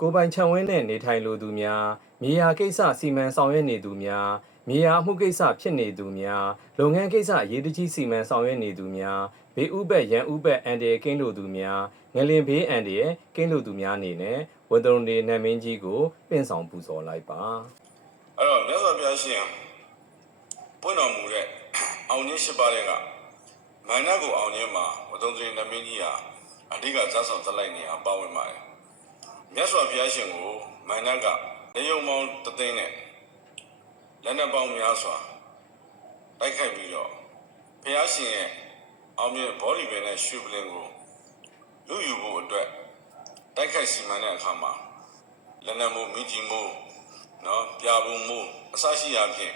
ကိုယ်ပိုင်ခြံဝင်းနဲ့နေထိုင်လိုသူများမြေယာကိစ္စစီမံဆောင်ရွက်နေသူများမြေယာအမှုကိစ္စဖြစ်နေသူများလုပ်ငန်းကိစ္စအရေးတကြီးစီမံဆောင်ရွက်နေသူများဘေးဥပက်ရန်ဥပက်အန်တယ်ကင်းလိုသူများငလင်ဘေးအန်တယ်ကင်းလိုသူများအနေနဲ့ဝန်တုံတွေနတ်မင်းကြီးကိုပင့်ဆောင်ပူဇော်လိုက်ပါအဲ့တော့မြတ်စွာဘုရားရှင်ပွင့်တော်မူတဲ့အောင်ကြီးရှိပါတဲ့ကမန္တကိုအောင်ကြီးမှာဝတုံတရီနမင်းကြီးဟာအဓိကဇာဆောင်သလိုက်နေအောင်ပါဝင်ပါတယ် မြတ်စွာဘုရားရှင်ကိုမန္တကနေယုံမောင်းတသိန်းနဲ့လက်နက်ပေါင်းများစွာတိုက်ခိုက်ပြီးတော့ဘုရားရှင်ရဲ့အောင်မြင်ဘောလီပင်နဲ့ရွှေပလင်ကိုလူယူဖို့အတွက်တိုက်ခိုက်စီမံတဲ့အခါမှာလက်နက်မိုးမိကြီးမိုးနော်ပြဘူးမှုအစရှိရာဖြင့်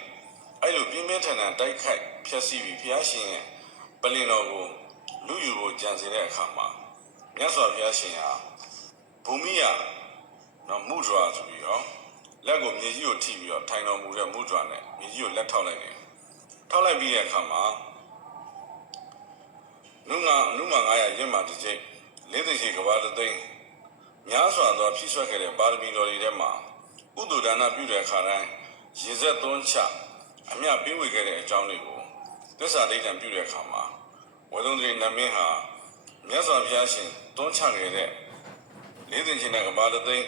အဲ့လိုပြင်းပြင်းထန်ထန်တိုက်ခိုက်ဖျက်ဆီးပြီးဘုရားရှင်ရဲ့ပလင်တော်ကိုလူယူဖို့ကြံစီတဲ့အခါမှာမြတ်စွာဘုရားရှင်ဟာ ဘူမိယနော်မုဒရာဆိုပြီးတော့လက်ကိုမြေကြီးကိုထိပြီးတော့ထိုင်တော်မူတဲ့မုဒရာနဲ့မြေကြီးကိုလက်ထောက်လိုက်တယ်ထောက်လိုက်ပြီးတဲ့အခါမှာနုငါနုမ900ရင့်မှတစ်ချိန်လေးသိရှိကဘာတစ်သိန်းများစွာသောဖြည့်ဆွက်ခဲ့တဲ့ပါရမီတော်တွေထဲမှာဥဒ္ဒဒါနပြုတဲ့အခါတိုင်းရေဆက်သွန်းချအမြပေးဝေခဲ့တဲ့အကြောင်းတွေကိုသစ္စာဒိဋ္ဌံပြုတဲ့အခါမှာဝေဒုံတရီနမင်းဟာမြတ်စွာဘုရားရှင်သွန်းချခဲ့တဲ့ လေးသိင်ချင်းတဲ့ကဘာတသိန်း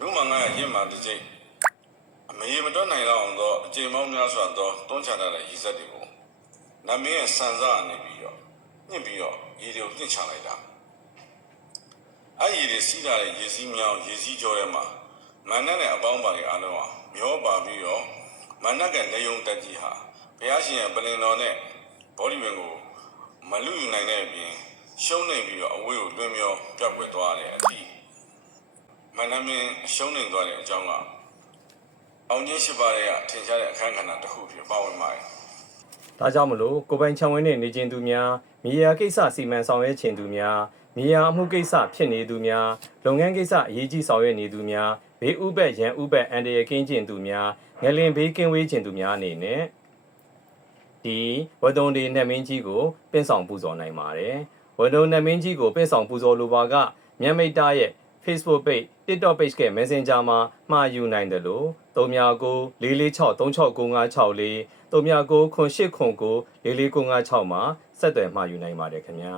လူမငါရရင့်မှတစ်ချိန်အမေမတွက်နိုင်တော့အောင်သောအချိန်ပေါင်းများစွာသောသွန်းချထားတဲ့ရေဆက်တွေကိုနမင်းရဲ့စံစားအနေပြီးတော့ညှင့်ပြီးတော့ရေတွေကိုညှင့်ချလိုက်တာအဲ့ဒီတွေစီးလာတဲ့ရေစည်းမြောင်းရေစည်းကြောထဲမှာမန္တနဲ့အပေါင်းပါတွေအားလုံးဟာမျောပါပြီးတော့မန္တကနေယုံတက်ကြီးဟာဘုရားရှင်ရဲ့ပလင်တော်နဲ့ဘောလီဝင်ကိုမလူယူနိုင်တဲ့အပြင် ရှုံးနေပြီးတော့အဝေးကိုလွင်မျောပြောက်ွယ်သွားတဲ့အထိမန္တမင်းရှုံးနေသွားတဲ့အကြောင်းကအောင်ကြီးရှိပါတဲ့ကထင်ရှားတဲ့အခန်းကဏ္ဍတစ်ခုဖြစ်ပါဝင်ပါတယ်ဒါကြောင့်မလို့ကိုယ်ပိုင်ခြံဝင်းနဲ့နေခြင်းသူများမြေယာကိစ္စစီမံဆောင်ရွက်ခြင်းသူများမြေယာအမှုကိစ္စဖြစ်နေသူများလုပ်ငန်းကိစ္စအရေးကြီးဆောင်ရွက်နေသူများဘေးဥပက်ရန်ဥပက်အန်တရကင်းခြင်းသူများငလင်ဘေးကင်းဝေးခြင်းသူများအနေနဲ့ဒီဝဒုံဒီနတ်မင်းကြီးကိုပင့်ဆောင်ပူဇော်နိုင်ပါတယ် ဝဒုံနတ်မင်းကြီးကိုပင့်ဆောင်ပူဇော်လိုပါကမြန်မိတ်တာရဲ့ Facebook page TikTok page က Messenger မှာမှာယူနိုင်တယ်လို့399446369564 399498994496မှာဆက်သွယ်မှာယူနိုင်ပါတယ်ခင်ဗျာ